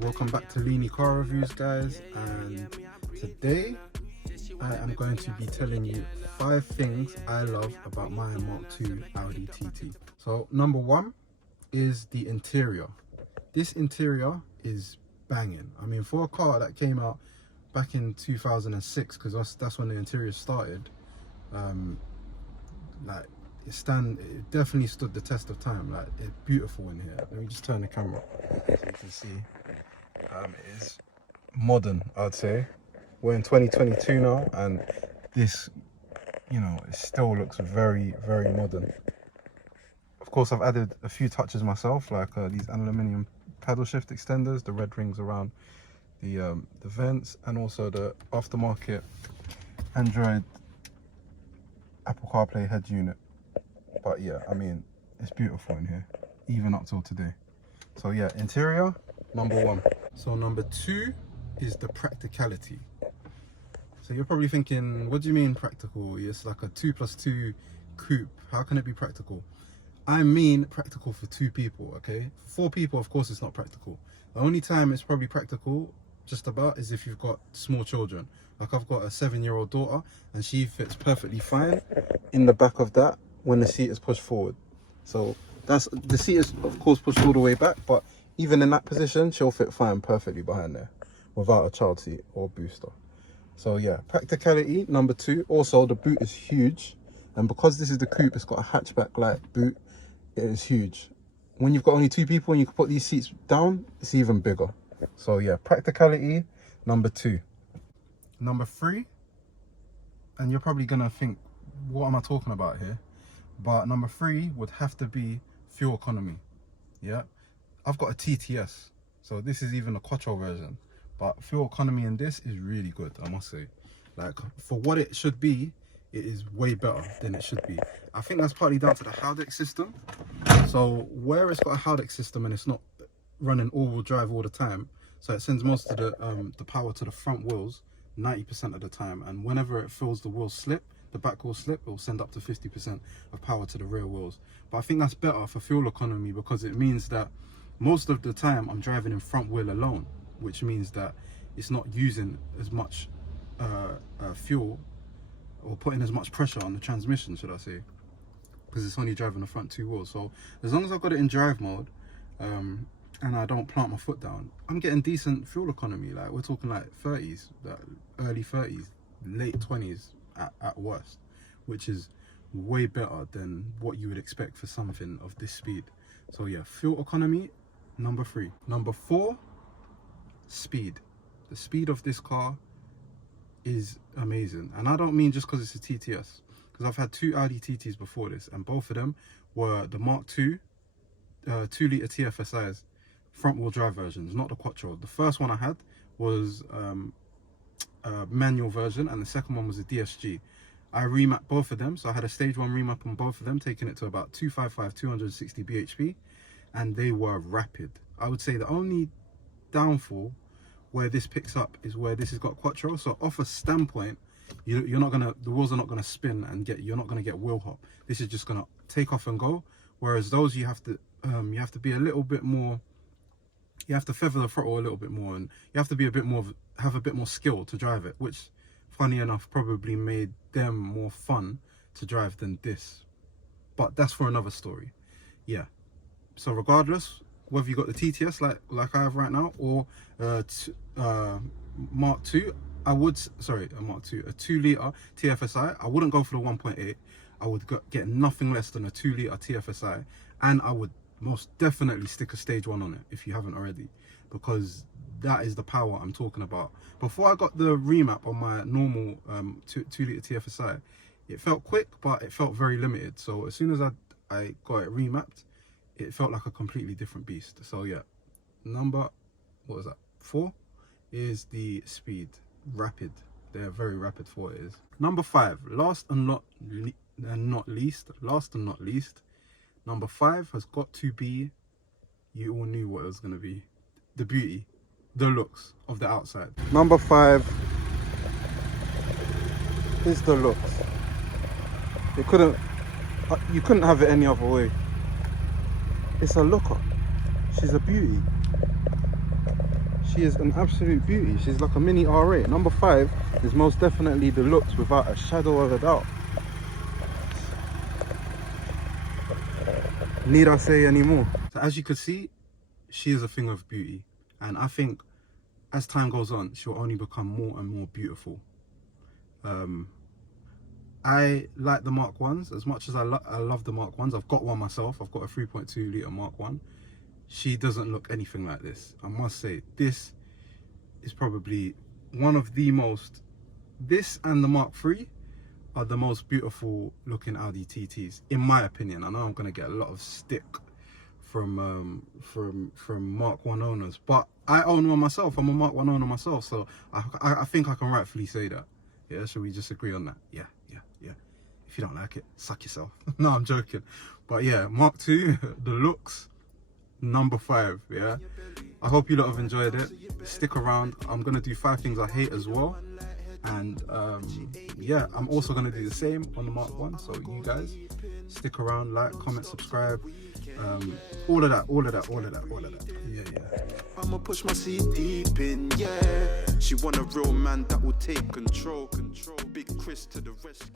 Welcome back to Leany Car Reviews, guys, and today I am going to be telling you 5 things I love about my Mark II Audi TT. So number 1 is the interior. This interior is banging. I mean, for a car that came out back in 2006, because that's when the interior started, like it definitely stood the test of time. Like, it's beautiful in here. Let me just turn the camera so you can see. It is modern, I'd say. We're in 2022 now, and this, it still looks very, very modern. Of course, I've added a few touches myself, like these aluminium paddle shift extenders, the red rings around the vents, and also the aftermarket Android Apple CarPlay head unit. But yeah, I mean, it's beautiful in here, even up till today. So yeah, interior, number 1. So number 2 is the practicality. So you're probably thinking, what do you mean practical? It's like a 2+2 coupe. How can it be practical? I mean practical for 2 people, okay? For 4 people, of course, it's not practical. The only time it's probably practical, just about, is if you've got small children. Like, I've got a 7-year-old daughter, and she fits perfectly fine in the back of that when the seat is pushed forward. So the seat is, of course, pushed all the way back, but even in that position, she'll fit fine perfectly behind there without a child seat or booster. So yeah, practicality, number 2. Also, the boot is huge, and because this is the coupe, it's got a hatchback like boot. It is huge. When you've got only 2 people and you can put these seats down, it's even bigger. So yeah, practicality, number 2. Number 3, and you're probably gonna think, what am I talking about here? But number 3 would have to be fuel economy. Yeah, I've got a TTS, so this is even a quattro version, but fuel economy in this is really good, I must say. Like, for what it should be, it is way better than it should be. I think that's partly down to the Haldex system. So where it's got a Haldex system and it's not running all-wheel drive all the time, so it sends most of the power to the front wheels 90% of the time, and whenever it feels the wheels slip, the back wheel slip, it will send up to 50% of power to the rear wheels. But I think that's better for fuel economy, because it means that most of the time I'm driving in front wheel alone, which means that it's not using as much fuel, or putting as much pressure on the transmission, should I say, because it's only driving the front 2 wheels. So as long as I've got it in drive mode, and I don't plant my foot down, I'm getting decent fuel economy. Like, we're talking like 30s, early 30s, late 20s at worst, which is way better than what you would expect for something of this speed. So yeah, fuel economy, number 3. Number 4, speed. The speed of this car is amazing, and I don't mean just because it's a TTS, because I've had 2 Audi TTs before this, and both of them were the Mark II 2-litre TFSIs, front wheel drive versions, not the quattro. The first one I had was a manual version, and the second one was a DSG. I remapped both of them, so I had a stage 1 remap on both of them, taking it to about 255, 260 bhp, and they were rapid. I would say the only downfall where this picks up is where this has got quattro. So off a standpoint, you're not gonna, the wheels are not gonna spin and you're not gonna get wheel hop. This is just gonna take off and go. Whereas those, you have to be a little bit more, you have to feather the throttle a little bit more, and you have to be have a bit more skill to drive it, which, funny enough, probably made them more fun to drive than this. But that's for another story. Yeah. So regardless, whether you got the TTS like I have right now, or Mark II, a Mark II, a 2-litre TFSI, I wouldn't go for the 1.8. I would get nothing less than a 2-litre TFSI, and I would most definitely stick a stage 1 on it if you haven't already, because that is the power I'm talking about. Before I got the remap on my normal 2-litre TFSI, it felt quick, but it felt very limited. So as soon as I got it remapped, it felt like a completely different beast. So yeah, number, what was that, 4 is the speed. Rapid. They're very rapid for what it is. Number 5, last and not least, number 5 has got to be, you all knew what it was going to be, the beauty, the looks of the outside. Number 5 is the looks. You couldn't have it any other way. It's a looker. She's a beauty. She is an absolute beauty. She's like a mini R8. Number 5 is most definitely the looks without a shadow of a doubt. Need I say any more? So as you could see, she is a thing of beauty, and I think as time goes on, she'll only become more and more beautiful. I like the Mark 1s as much as I love the Mark 1s. I've got one myself. I've got a 3.2 litre Mark 1. She doesn't look anything like this. I must say, this is probably one of the most, this and the Mark 3 are the most beautiful looking Audi TTs, in my opinion. I know I'm gonna get a lot of stick from Mark 1 owners, but I own one myself. I'm a Mark 1 owner myself, so I think I can rightfully say that. Yeah, should we just agree on that? Yeah. If you don't like it, suck yourself. No, I'm joking. But yeah, Mark 2, the looks, number 5, yeah. I hope you lot have enjoyed it. Stick around. I'm gonna do 5 things I hate as well. And yeah, I'm also gonna do the same on the Mark 1. So you guys stick around, like, comment, subscribe, all of that. Yeah. I'ma push my seat deep in, yeah. She want a real man that will take control. Big Chris to the rescue.